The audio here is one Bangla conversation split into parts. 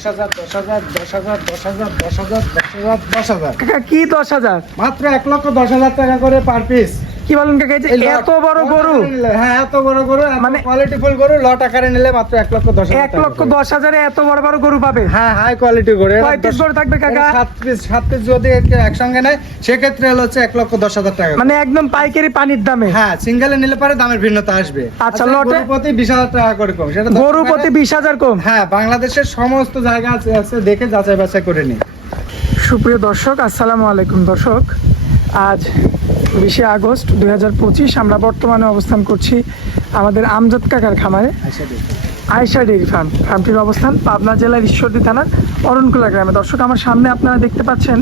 দশ হাজার দশ হাজার দশ হাজার দশ হাজার দশ হাজার দশ হাজার দশ হাজার। কি দশ হাজার? মাত্র এক লক্ষ দশ হাজার টাকা করে পার পিস কি বলেন কাকা এই যে এত বড় গরু? হ্যাঁ এত বড় গরু মানে কোয়ালিটি ফুল গরু লট আকারে নিলে মাত্র এক লক্ষ দশ হাজার এক লক্ষ করে। দশ হাজারে এত বড় বড় গরু পাবে? হ্যাঁ হাই কোয়ালিটি গরু কয় পিস গরু থাকবে কাকা? এরা সাত পিস সাত পিস যদি একে একসঙ্গে নেয় সেক্ষেত্রে হলো হচ্ছে এক লক্ষ দশ হাজার টাকা মানে একদম পাইকারি পানির দামে? হ্যাঁ সিঙ্গেলে নিলে পরে দামের ভিন্নতা আসবে। আচ্ছা, লটে? প্রতি বিশ হাজার টাকা করে কম। সেটা গরু প্রতি নেয়। বিশ হাজার কম? হ্যাঁ বাংলাদেশের সমস্ত জায়গা আছে আছে দেখে যাচাই বাছাই করে নি সুপ্রিয় দর্শক আসসালামু আলাইকুম দর্শক। আজ বিশে আগস্ট দু হাজার পঁচিশ আমরা বর্তমানে অবস্থান করছি আমাদের আমজাদ কাকার খামারে। আয়সা ডেইরি ফার্ম। ফার্মটির অবস্থান পাবনা জেলার ঈশ্বরদী থানার অরণকুলা গ্রামে। দর্শক আমার সামনে আপনারা দেখতে পাচ্ছেন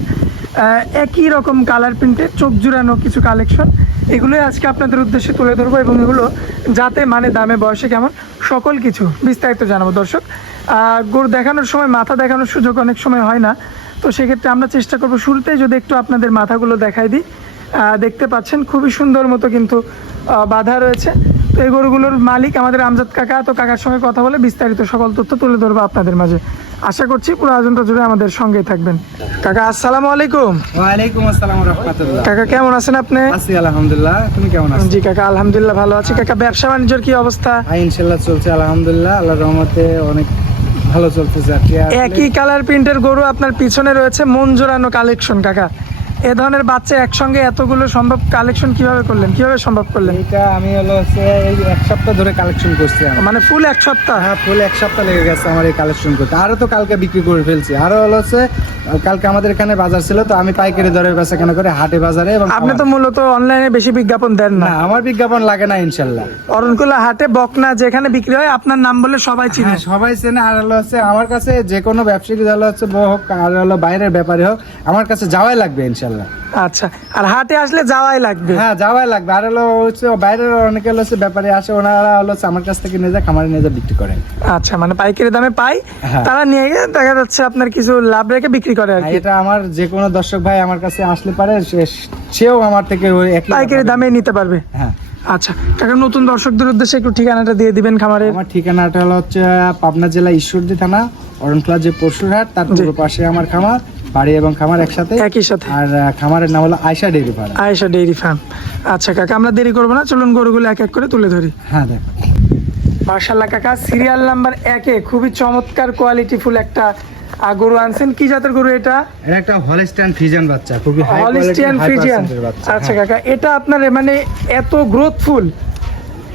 একই রকম কালার প্রিন্টের চোখ জুড়ানো কিছু কালেকশন এগুলোই আজকে আপনাদের উদ্দেশ্যে তুলে ধরবো এবং এগুলো যাতে মানে দামে বয়সে কেমন সকল কিছু বিস্তারিত জানাব। দর্শক গরু দেখানোর সময় মাথা দেখানোর সুযোগ অনেক সময় হয় না। তো সেক্ষেত্রে আমরা চেষ্টা করব শুরুতেই যদি একটু আপনাদের মাথাগুলো দেখাই দিই। দেখতে পাচ্ছেন খুবই সুন্দর মতো কিন্তু বাধা রয়েছে। তো এই গরুগুলোর মালিক আমাদের আমজাদ কাকা তো কাকার সঙ্গে কথা বলে বিস্তারিত সকল তথ্য তুলে ধরবো আপনাদের মাঝে। আশা করছি পুরো আয়োজনটা জুড়ে আমাদের সঙ্গেই থাকবেন। কাকা আসসালামু আলাইকুম। ওয়ালাইকুম আসসালাম রহমতুল্লাহ। কাকা কেমন আছেন আপনি? আছি আলহামদুলিল্লাহ তুমি কেমন আছো? জি কাকা আলহামদুলিল্লাহ ভালো আছি। কাকা ব্যবসা বাণিজ্যের কি অবস্থা? হ্যাঁ ইনশাল্লাহ চলছে আলহামদুলিল্লাহ। আল্লাহর রহমতে অনেক ভালো চলতেছে আর কি। একই কালার প্রিন্টের গরু আপনার পিছনে রয়েছে মন জোড়ানো কালেকশন কাকা। এ ধরনের বাচ্চা একসঙ্গে এতগুলো সম্ভব কালেকশন কীভাবে করলেন? কীভাবে সম্ভব করলেন? এটা আমি হলো হচ্ছে এই এক সপ্তাহ ধরে কালেকশন করছি আমি। মানে ফুল এক সপ্তাহ? হ্যাঁ ফুল এক সপ্তাহ লেগে গেছে আমার এই কালেকশন করতে। আরও তো কালকে বিক্রি করে ফেলছি। আরও হলো হচ্ছে কালকে আমাদের এখানে বাজার ছিল তো আমি পাইকারি দরে বেচা কেনা করে হাটে বাজারে এবং আপনি তো মূলত অনলাইনে বেশি বিজ্ঞাপন দেন না। না আমার বিজ্ঞাপন লাগে না ইনশাল্লাহ। অরণকুলা হাটে বকনা যেখানে বিক্রি হয় আপনার নাম বলে সবাই চিনে। হ্যাঁ সবাই চেনে। আর হলো হচ্ছে আমার কাছে যে কোনো ব্যবসায়ী হলো হচ্ছে বউ হোক আর হলো বাইরের ব্যাপারে হোক আমার কাছে যাওয়াই লাগবে ইনশাল্লাহ। আচ্ছা আর হাটে আসলে যাওয়াই লাগবে? হ্যাঁ যাওয়াই লাগবে। আর হলো হচ্ছে বাইরের অনেকে হলো ব্যাপারে আসে ওনারা হলো আমার কাছ থেকে নিয়ে যায় খামারে নিয়ে যায় বিক্রি করেন। আচ্ছা মানে পাইকারি দামে পাই। হ্যাঁ। তারা নিয়ে গিয়ে দেখা যাচ্ছে আপনার কিছু লাভ রেখে বিক্রি করে আর আর এটা আমার যে কোনো দর্শক ভাই আমার কাছে আসলে পারে সেও আমার থেকে ওই পাইকারি দামে- নিতে পারবে? হ্যাঁ। আচ্ছা কাকা নতুন দর্শকদের উদ্দেশ্যে একটু ঠিকানাটা দিয়ে দিবেন খামারের। আমার ঠিকানাটা হলো হচ্ছে পাবনা জেলা ঈশ্বরদী থানা অরণখোলা যে পরশুরহাট তার। পূর্ব পাশে আমার খামার। বাড়ি এবং খামার একসাথে। একই সাথে। আর খামারের নাম হলো Ayesha dairy farm. Ayesha dairy farm. আচ্ছা কাকা আমরা দেরি করব না চলুন গরুগুলো এক এক করে তুলে ধরি। হ্যাঁ দেখো। মার্শাল্লাহ কাকা সিরিয়াল নাম্বার একে খুবই চমৎকার কোয়ালিটি ফুল একটা গরু আনছেন। কি জাতের গরু এটা? এটা একটা হলস্টাইন ফিজিয়ান বাচ্চা খুবই হাই হলিস্টিয়ান ফ্রিজিয়ান আচ্ছা কাকা এটা আপনার মানে এত গ্রোথফুল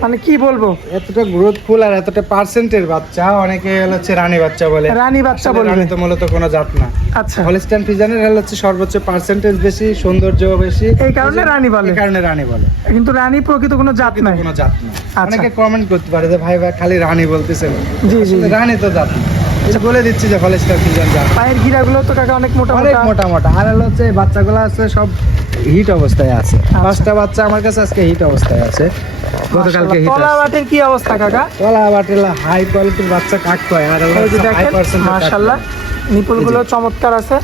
মানে কি বলব? এতটা গ্রোথফুল আর এতটা পার্সেন্টের বাচ্চা অনেকে হচ্ছে রানী বাচ্চা বলে। রানী বাচ্চা রানী তো মূলত কোনো জাত না। আচ্ছা। হলস্টাইন ফিজিয়ানের হলো হচ্ছে সর্বোচ্চ পার্সেন্টেজ বেশি সৌন্দর্য বেশি। এই কারণে রানী বলে। এই কারণে রানী বলে। কিন্তু রানী প্রকৃত কোনো জাত নাই। কোনো জাত না। আচ্ছা। অনেকে কমেন্ট করতে পারে যে ভাই ভাই খালি রানী বলতেছে জি জি। রানী তো জাত না। বলে দিচ্ছি যে হলস্টাইন ফিজিয়ান জাত। পায়ের গিরাগুলো তো কাকা অনেক মোটা অনেক মোটা। মোটা আর হলো হচ্ছে বাচ্চাগুলো আছে সব হিট অবস্থায় আছে। আচ্ছা। পাঁচটা বাচ্চা আমার কাছে আজকে হিট অবস্থায় আছে। গতকালকে হিট কি অবস্থা কাকা? হাই কোয়ালিটির বাচ্চা কাটতে আর দেখেনগুলো চমৎকার আছে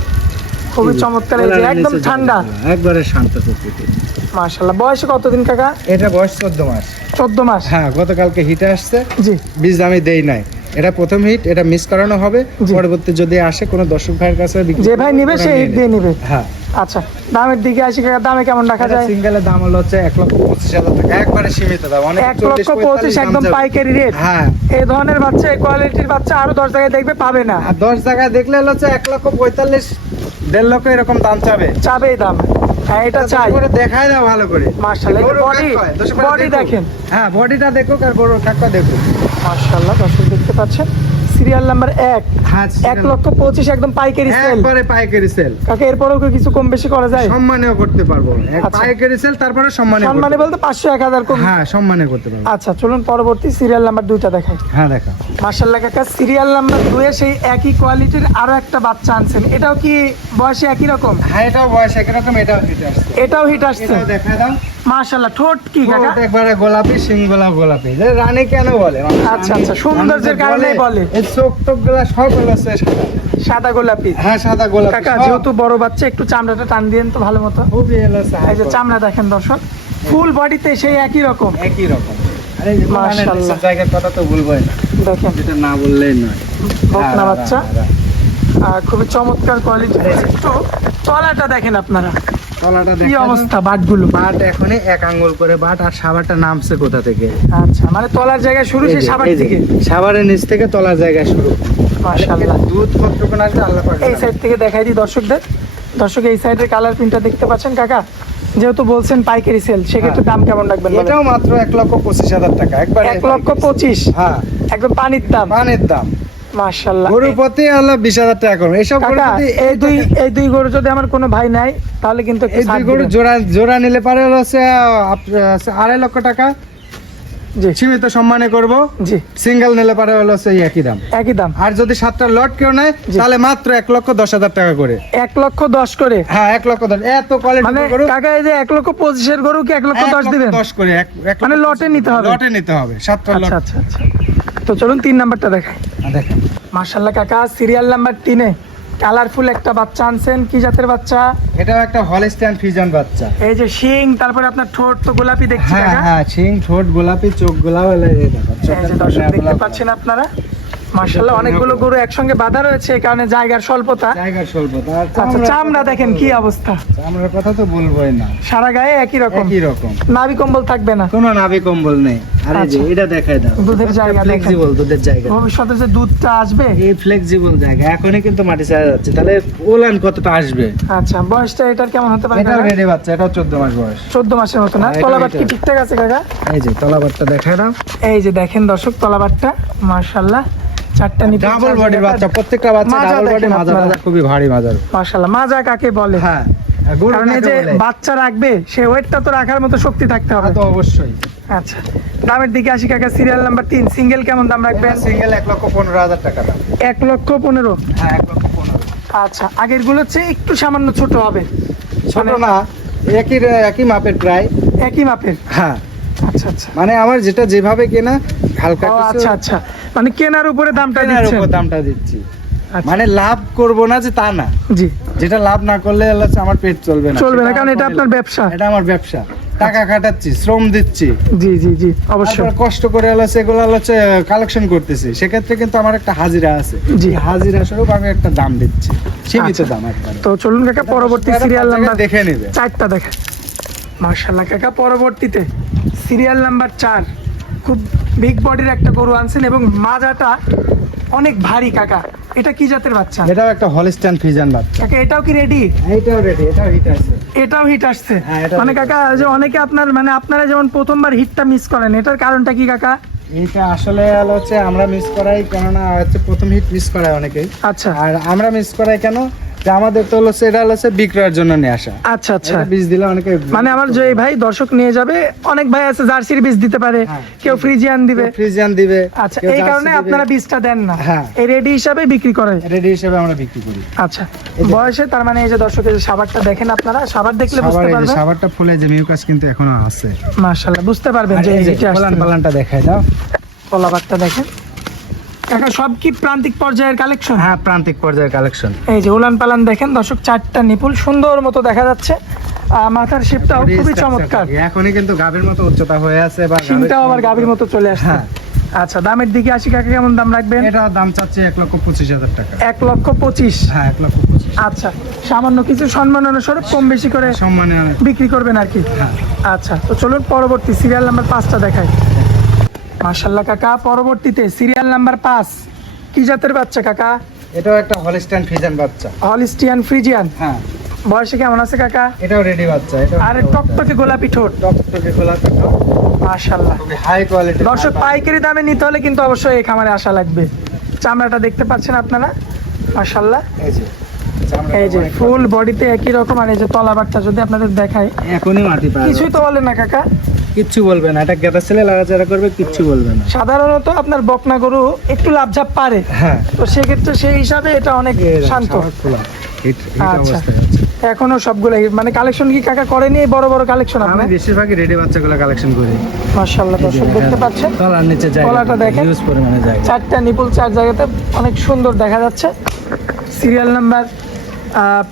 খুবই চমৎকার এই যে একদম ঠান্ডা। একবারে শান্ত প্রকৃতি। মাশাল্লাহ বয়সে কতদিন কাকা? এটা বয়স চোদ্দ মাস। চোদ্দ মাস? হ্যাঁ গতকালকে হিটে আসছে। জি। বীজ আমি দেই নাই। এটা প্রথম হিট এটা মিস করানো হবে। পরবর্তী যদি আসে কোনো দর্শক ভাইয়ের কাছে যে ভাই নিবে সে হিট দিয়ে নিবে। হ্যাঁ। আচ্ছা দামের দিকে আসি দামে কেমন রাখা যায়? সিঙ্গেলের দাম হলো হচ্ছে এক লক্ষ পঁচিশ হাজার টাকা। একবারে সীমিত দাম অনেক এক লক্ষ পঁচিশ একদম পাইকারি রেট হ্যাঁ। এই ধরনের বাচ্চা এই কোয়ালিটির বাচ্চা আরও দশ জায়গায় দেখবে পাবে না। আর দশ জায়গায় দেখলে হচ্ছে এক লক্ষ পঁয়তাল্লিশ দেড় লক্ষ এরকম দাম চাবে। চাবেই দাম। হ্যাঁ এটা চাই। করে দেখাই দাও ভালো করে। গরুর বডি কাক বডি দেখেন। হ্যাঁ বডিটা দেখুক আর গরুর কাকটা দেখুক। মার্শাল্লাহ দর্শক দেখতে পাচ্ছেন। সিরিয়াল নাম্বার এক। হ্যাঁ এক লক্ষ পঁচিশ একদম পাইকারি সেল একবারে পাইকারি সেল কাকে এরপরেও কিছু কম বেশি করা যায়? সম্মানেও করতে পারব। আচ্ছা। পাইকারি সেল তারপরে সম্মানে সম্মানে বলতে পাঁচশো এক হাজার কম। হ্যাঁ সম্মানে করতে পারব। আচ্ছা চলুন পরবর্তী সিরিয়াল নাম্বার দুইটা দেখাই। হ্যাঁ দেখা। মার্শাল্লাহ কাকা সিরিয়াল নাম্বার দুয়ে সেই একই কোয়ালিটির আরও একটা বাচ্চা আনছেন। এটাও কি বয়সে একই রকম? হ্যাঁ এটাও বয়স একরকম এটাও হিট আসছে। এটাও হিট আসছে। দেখা দাও। মার্শাল্লাহ ঠোঁট কি কাকা? একবারে গোলাপি সিং গোলাপ গোলাপি। রানী কেন বলে? আচ্ছা, আচ্ছা, সৌন্দর্যের কারণেই বলে। এই চোখ টোকগুলা সব হলো সাদা। সাদা গোলাপি। হ্যাঁ সাদা গোলাপি কাকা যেহেতু বড় বাচ্চা একটু চামড়াটা টান দিয়েন তো ভালো মতো। খুবই হলো এই যে চামড়া দেখেন দর্শক ফুল বডিতে সেই একই রকম। একই রকম। আরে মাশাআল্লাহ। জায়গার কথা তো বলবোই না। দেখেন। যেটা না বললেই নয়। বকনা বাচ্চা। হ্যাঁ। খুবই চমৎকার কোয়ালিটি একটু তলাটা দেখেন আপনারা। তলাটা কি অবস্থা বাটগুলো? বাট এখনই এক আঙ্গুল করে বাট আর সাবারটা নামছে কোথা থেকে? আচ্ছা মানে তলার জায়গায় শুরু এই সেই সাবার থেকে সাভারের নিচ থেকে তলার জায়গায় শুরু। মাশাআল্লাহ। দুধ কতটুকুন আসবে আল্লাহ পাক এই সাইড থেকে দেখাই দিই দর্শকদের। দর্শক এই সাইডের কালার প্রিন্টটা দেখতে পাচ্ছেন কাকা? যেহেতু বলছেন পাইকারি সেল সেক্ষেত্রে দাম কেমন রাখবেন? এটাও মাত্র এক লক্ষ পঁচিশ হাজার টাকা। একবার এক লক্ষ পঁচিশ? হ্যাঁ। একদম পানির দাম। পানের দাম। মাশাল্লাহ গরুর প্রতি আল্লাহ বিশ হাজার টাকা করুন। এসব গরু যদি এই দুই এই দুই গরু যদি আমার কোনো ভাই নাই তাহলে কিন্তু এই দুই গরু জোড়া জোড়া নিলে পারে হচ্ছে আড়াই লক্ষ টাকা। জি। সীমিত সম্মানে করব। জি। সিঙ্গেল নিলে পারে হলো এই একই দাম। একই দাম। আর যদি সাতটা লট কেউ নেয় তাহলে মাত্র এক লক্ষ দশ হাজার টাকা করে। এক লক্ষ দশ করে? হ্যাঁ এক লক্ষ দশ। এত মানে কোয়ালিটি গরু। কাকা এই যে এক লক্ষ পঁচিশের গরু কি এক লক্ষ দশ দিবেন? দশ করে এক- মানে লটে নিতে হবে? লটে নিতে হবে সাতটা লট। আচ্ছা আচ্ছা আচ্ছা। তো চলুন তিন নাম্বারটা দেখাই। দেখেন। মার্শাল্লাহ কাকা সিরিয়াল নাম্বার তিনে। কালারফুল একটা বাচ্চা আনছেন কি জাতের বাচ্চা? এটাও একটা হলিস্টাইন ফিজন বাচ্চা। এই যে শিং তারপরে আপনার ঠোঁট তো গোলাপি দেখছি হ্যাঁ কাকা। হ্যাঁ শিং ঠোঁট গোলাপি চোখ গোলাপ এই দর্শক দেখতে পাচ্ছেন আপনারা। মার্শাল্লাহ অনেকগুলো গরু একসঙ্গে বাঁধা রয়েছে এই কারণে জায়গার স্বল্পতা। জায়গার স্বল্পতা। আচ্ছা চামড়া দেখেন কি অবস্থা? চামড়ার কথা তো বলবোই না। সারা গায়ে একই রকম। একই রকম। নাভি কম্বল থাকবে না। কোনো নাভি কম্বল নেই। আরে যে আচ্ছা। এটা দেখাই দাও। দুধের জায়গা ফ্লেক্সিবল দুধের জায়গা। ভবিষ্যতে যে দুধটা আসবে? এই ফ্লেক্সিবল জায়গা। এখনই কিন্তু মাটি ছাড়া যাচ্ছে। তাহলে ওলান কতটা আসবে? আচ্ছা বয়সটা এটার কেমন হতে পারে এটাও রেডি বাচ্চা এটাও চোদ্দ মাস বয়স। চোদ্দ মাসের মতো না? হ্যাঁ, তলাবাট কি ঠিকঠাক আছে কাকা? এই যে দাও। এই যে দেখেন দর্শক তলাবাটটা। মার্শাল্লাহ চারটা ডাবল বডির বাচ্চা প্রত্যেকটা বাচ্চা মাজা ডাবল বডি মাজা মাজা খুবই ভারী মাজার মার্শাল্লাহ মাজা কাকে বলে? হ্যাঁ। কারণ এই যে বাচ্চা রাখবে সে ওয়েটটা তো রাখার মতো শক্তি থাকতে হবে। তো অবশ্যই। আচ্ছা দামের দিকে আসি কাকা সিরিয়াল নাম্বার তিন সিঙ্গেল কেমন দাম রাখবেন? সিঙ্গেল এক লক্ষ পনেরো হাজার টাকা দাম। এক লক্ষ পনেরো? হ্যাঁ এক লক্ষ পনেরো। আচ্ছা আগেরগুলো হচ্ছে একটু সামান্য ছোট হবে। ছোট মানে- না একই একই মাপের প্রায়। একই মাপের? হ্যাঁ। আচ্ছা আচ্ছা। মানে আমার যেটা যেভাবে কেনা হালকা আচ্ছা আচ্ছা। মানে কেনার উপরে দামটা উপর দামটা দিচ্ছি। মানে লাভ করব না যে তা না। জি। যেটা লাভ না করলে আমার পেট চলবে না। চলবে না কারণ এটা আপনার ব্যবসা। এটা আমার ব্যবসা। টাকা খাটাচ্ছি শ্রম দিচ্ছি। জি জি জি অবশ্যই। কষ্ট করে হলো সেগুলো হচ্ছে কালেকশন করতেছি। সেক্ষেত্রে কিন্তু আমার একটা হাজিরা আছে। জি। হাজিরা স্বরূপ আমি একটা দাম দিচ্ছি। সীমিত আচ্ছা। দাম একবারে। তো চলুন কাকা পরবর্তী সিরিয়াল নাম্বার দেখে নেবে। চারটা দেখেন। মার্শাল্লাহ কাকা পরবর্তীতে সিরিয়াল নাম্বার চার। খুব বিগ বডির একটা গরু আনছেন এবং মাজাটা অনেক ভারী কাকা। এটা কি জাতের বাচ্চা? এটাও একটা হলিস্টান ফিজান বাচ্চা। কাকা এটাও কি রেডি এটাও রেডি এটাও হিট আসছে। এটাও হিট আসছে। হ্যাঁ, মানে কাকা যে অনেকে আপনার মানে আপনারা যেমন প্রথমবার হিটটা মিস করেন এটার কারণটা কি কাকা? এটা আসলে হচ্ছে আমরা মিস করাই কেননা হচ্ছে প্রথম হিট মিস করায় অনেকেই। আচ্ছা। আর আমরা মিস করাই কেন? আমাদের তো হলো সেটা হলো বিক্রয়ের জন্য নিয়ে আসা। আচ্ছা আচ্ছা। বীজ দিলে অনেকে মানে আমার যে ভাই দর্শক নিয়ে যাবে অনেক ভাই আছে জার্সির বীজ দিতে পারে হ্যাঁ। কেউ ফ্রিজিয়ান দিবে। ফ্রিজিয়ান দিবে আচ্ছা এই কারণে আপনারা বীজটা দেন না। হ্যাঁ। এই রেডি হিসাবে বিক্রি করে। রেডি হিসেবে আমরা বিক্রি করি। আচ্ছা বয়সে তার মানে এই যে দর্শকের যে সাবারটা দেখেন আপনারা সাবার দেখলে বুঝতে পারবেন। সাবারটা ফুলে যে মিউকাস কিন্তু এখনও আছে। মাশাআল্লাহ বুঝতে পারবেন যে এই যে এইটা পালান পালানটা দেখাই দাও। কলাবারটা দেখেন। কাকা সব কি প্রান্তিক পর্যায়ের কালেকশন হ্যাঁ প্রান্তিক পর্যায়ের কালেকশন এই যে উলান পালান দেখেন দর্শক চারটা নিপুল সুন্দর মতো দেখা যাচ্ছে। মাথার শেপটাও খুবই চমৎকার। এখনই কিন্তু গাভীর মতো উচ্চতা হয়ে আছে বা সিংটাও আবার গাভীর মতো চলে আসছে। হ্যাঁ। আচ্ছা দামের দিকে আসি কাকা কেমন দাম রাখবেন? এটা দাম চাচ্ছে এক লক্ষ পঁচিশ হাজার টাকা। এক লক্ষ পঁচিশ? হ্যাঁ এক লক্ষ পঁচিশ। আচ্ছা সামান্য কিছু সম্মাননা স্বরূপ কম বেশি করে সম্মানে বিক্রি করবেন আর কি? হ্যাঁ। আচ্ছা তো চলুন পরবর্তী সিরিয়াল নাম্বার পাঁচটা দেখাই। মার্শাল্লাহ কাকা পরবর্তীতে সিরিয়াল নাম্বার পাঁচ। কি জাতের বাচ্চা কাকা? এটাও একটা হলিস্টাইন ফিজান বাচ্চা। হলিস্টিয়ান ফ্রিজিয়ান হ্যাঁ। বয়সে কেমন আছে কাকা? এটাও রেডি বাচ্চা এটাও আর টকটকে গোলাপি ঠোঁট। টকটকে গোলাপি ঠোঁট, খুবই হাই কোয়ালিটি দর্শক পাইকারি দামে নিতে হলে কিন্তু অবশ্যই এই খামারে আসা লাগবে। চামড়াটা দেখতে পাচ্ছেন আপনারা? মার্শাল্লাহ এই যে। এই যে ফুল বডিতে একই রকম আর এই যে তলাবারটা যদি আপনাদের দেখায় এখনই মাটি পায় কিছুই তো বলে না কাকা। কিচ্ছু বলবে না। এটা গেতা ছেলে করবে কিচ্ছু বলবে না। সাধারণত আপনার বকনা গরু একটু লাভঝাপ পারে। হ্যাঁ। তো সেক্ষেত্রে সেই হিসাবে এটা অনেক শান্ত। আচ্ছা। এখনও সবগুলো মানে কালেকশন কি কাকা করেনি? এই বড় বড় কালেকশন আমি আপনি বেশিরভাগই রেডি বাচ্চাগুলো কালেকশন করি। মাশাআল্লাহ দর্শক দেখতে পাচ্ছেন? তলার নিচে তলাটা দেখেন। হিউজ পরিমাণে জায়গা। চারটা নিপুল চার জায়গাতে অনেক সুন্দর দেখা যাচ্ছে। সিরিয়াল নাম্বার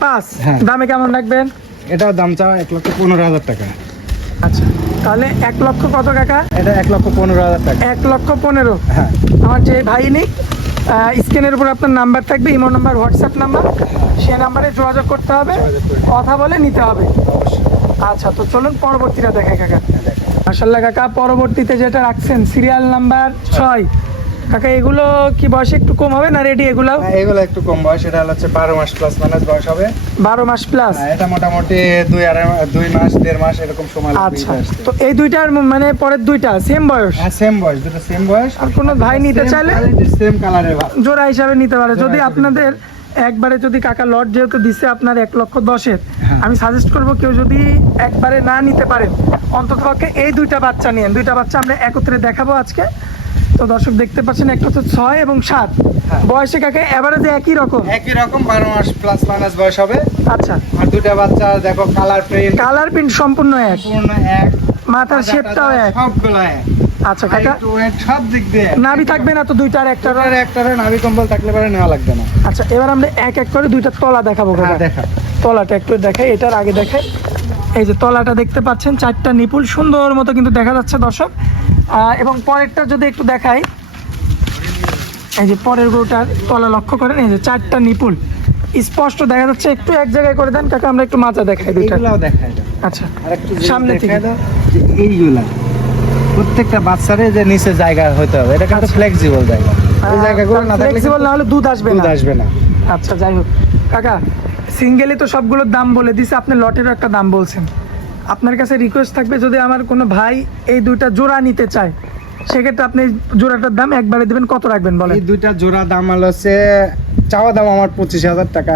পাঁচ। হ্যাঁ। দামে কেমন রাখবেন? এটাও দাম চাওয়া এক লক্ষ পনেরো হাজার টাকা। আচ্ছা তাহলে এক লক্ষ কত কাকা? এটা এক লক্ষ পনেরো হাজার টাকা। এক লক্ষ পনেরো। হ্যাঁ। আমার যে ভাই নেই স্ক্রিনের উপর আপনার নাম্বার থাকবে ইমো নাম্বার হোয়াটসঅ্যাপ নাম্বার। সেই নাম্বারে যোগাযোগ করতে হবে কথা বলে নিতে হবে। আচ্ছা তো চলুন পরবর্তীটা দেখে কাকা। মাসাল্লাহ কাকা পরবর্তীতে যেটা রাখছেন সিরিয়াল নাম্বার ছয়। কাকা এগুলো কি বয়সে একটু কম হবে না রেডি এগুলো? হ্যাঁ, এগুলো একটু কম বয়স এটা হচ্ছে বারো মাস প্লাস মাইনাস বয়স হবে। বারো মাস প্লাস হ্যাঁ, এটা মোটামুটি দুই আড়াই দুই মাস দেড় মাস এরকম সময় আচ্ছা তো এই দুইটার মানে পরের দুইটা সেম বয়স? হ্যাঁ সেম বয়স দুটো সেম বয়স। আর কোনো ভাই নিতে চাইলে? সেম কালারের জোড়া হিসাবে নিতে পারে। যদি আপনাদের একবারে যদি কাকা লট যেহেতু দিচ্ছে আপনার এক লক্ষ দশের হ্যাঁ। আমি সাজেস্ট করব কেউ যদি একবারে না নিতে পারেন অন্তত পক্ষে এই দুইটা বাচ্চা নিয়েন। দুইটা বাচ্চা আমরা একত্রে দেখাবো আজকে। তো দর্শক দেখতে পাচ্ছেন একটা হচ্ছে ছয় এবং সাত। হ্যাঁ। বয়সে কাকে? এভারেজে একই রকম। একই রকম বারো মাস প্লাস মাইনাস বয়স হবে। আচ্ছা। আর দুটা বাচ্চা দেখো কালার প্রিন্ট কালার প্রিন্ট সম্পূর্ণ এক। পূর্ণ এক। মাথার শেপটাও এক। সবগুলো এক। আচ্ছা কাকা। সব দিক দিয়ে নাভি থাকবে না তো দুইটার একটা একটার একটারে নাভি কম্বল থাকলে পরে নেওয়া লাগবে না। আচ্ছা এবার আমরা এক এক করে দুইটা তলা দেখাবো হ্যাঁ কাকা। দেখা। তলাটা একটু দেখাই এটার আগে দেখাই। এই যে তলাটা দেখতে পাচ্ছেন চারটা নিপুল সুন্দর মতো কিন্তু দেখা যাচ্ছে দর্শক। এবং পরেরটা যদি একটু দেখাই এই যে পরের গরুটার তলা লক্ষ্য করেন এই যে চারটা নিপুল স্পষ্ট দেখা যাচ্ছে একটু এক জায়গায় করে দেন কাকা আমরা একটু মাথা দেখাই দুইটা। আচ্ছা সামনে থেকে। এইগুলা প্রত্যেকটা বাচ্চারে যে নিচে জায়গা হতে হবে এটা কিন্তু ফ্লেক্সিবল জায়গা। এই জায়গাগুলো না ফ্লেক্সিবল না হলে দুধ আসবে দুধ না আসবে না। আচ্ছা যাই হোক। কাকা সিঙ্গেলি তো সবগুলোর দাম বলে দিছে আপনি লটেরও একটা দাম বলছেন। আপনার কাছে রিকোয়েস্ট থাকবে যদি আমার কোনো ভাই এই দুইটা জোড়া নিতে চায় সেক্ষেত্রে আপনি জোড়াটার দাম একবারে দেবেন কত রাখবেন বলেন? এই দুইটা জোড়া দাম হলো হচ্ছে চাওয়া দাম আমার পঁচিশ হাজার টাকা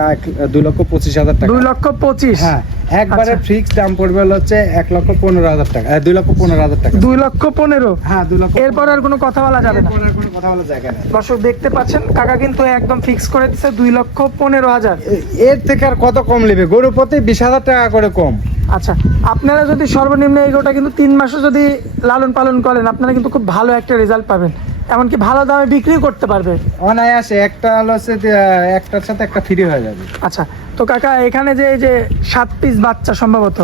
দুই লক্ষ পঁচিশ হাজার টাকা। দুই লক্ষ পঁচিশ? হ্যাঁ একবারে আচ্ছা। ফিক্স দাম পড়বে হচ্ছে এক লক্ষ পনেরো হাজার টাকা দুই লক্ষ পনেরো হাজার টাকা। দুই লক্ষ পনেরো? হ্যাঁ দুই লক্ষ এরপর আর কোনো কথা বলা যাবে না। কোনো কথা বলার জায়গা নেই দর্শক দেখতে পাচ্ছেন কাকা কিন্তু একদম ফিক্স করে দিচ্ছে দুই লক্ষ পনেরো হাজার। এর থেকে আর কত কম নেবে? গরু প্রতি বিশ হাজার টাকা করে কম। আচ্ছা আপনারা যদি সর্বনিম্ন এগোটা গোটা কিন্তু তিন মাসে যদি লালন পালন করেন আপনারা কিন্তু খুব ভালো একটা রেজাল্ট পাবেন। এমনকি ভালো দামে বিক্রি করতে পারবে অনায়াসে একটা যে, একটার সাথে একটা ফ্রি হয়ে যাবে। আচ্ছা তো কাকা এখানে যে এই যে সাত পিস বাচ্চা সম্ভবত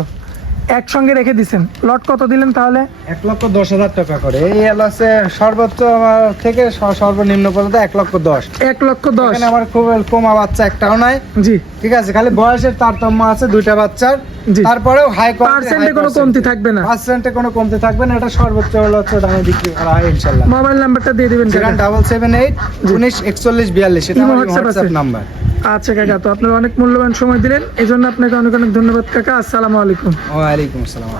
একসঙ্গে রেখে দিছেন। লট কত দিলেন তাহলে? এক লক্ষ দশ হাজার টাকা করে। এই হচ্ছে সর্বোচ্চ আমার থেকে সর্বনিম্ন পর্যন্ত এক লক্ষ দশ। এক লক্ষ দশ। আমার খুব কমা বাচ্চা একটাও নাই। জি। ঠিক আছে খালি বয়সের তারতম্য আছে দুইটা বাচ্চার। তারপরেও হাই পার্সেন্টে কোনো কমতি থাকবে না। পার্সেন্টে কোনো কমতি থাকবে না এটা সর্বোচ্চ হচ্ছে দামে বিক্রি করা হয় মোবাইল নাম্বারটা দিয়ে দিবেন ডাবল সেভেন এইট উনিশ একচল্লিশ বিয়াল্লিশ এটা আমার হোয়াটসঅ্যাপ নাম্বার আচ্ছা কাকা, তো আপনার অনেক মূল্যবান সময় দিলেন। এই জন্য আপনাকে অনেক অনেক ধন্যবাদ কাকা। আসসালামু আলাইকুম। ওয়ালাইকুম আসসালাম।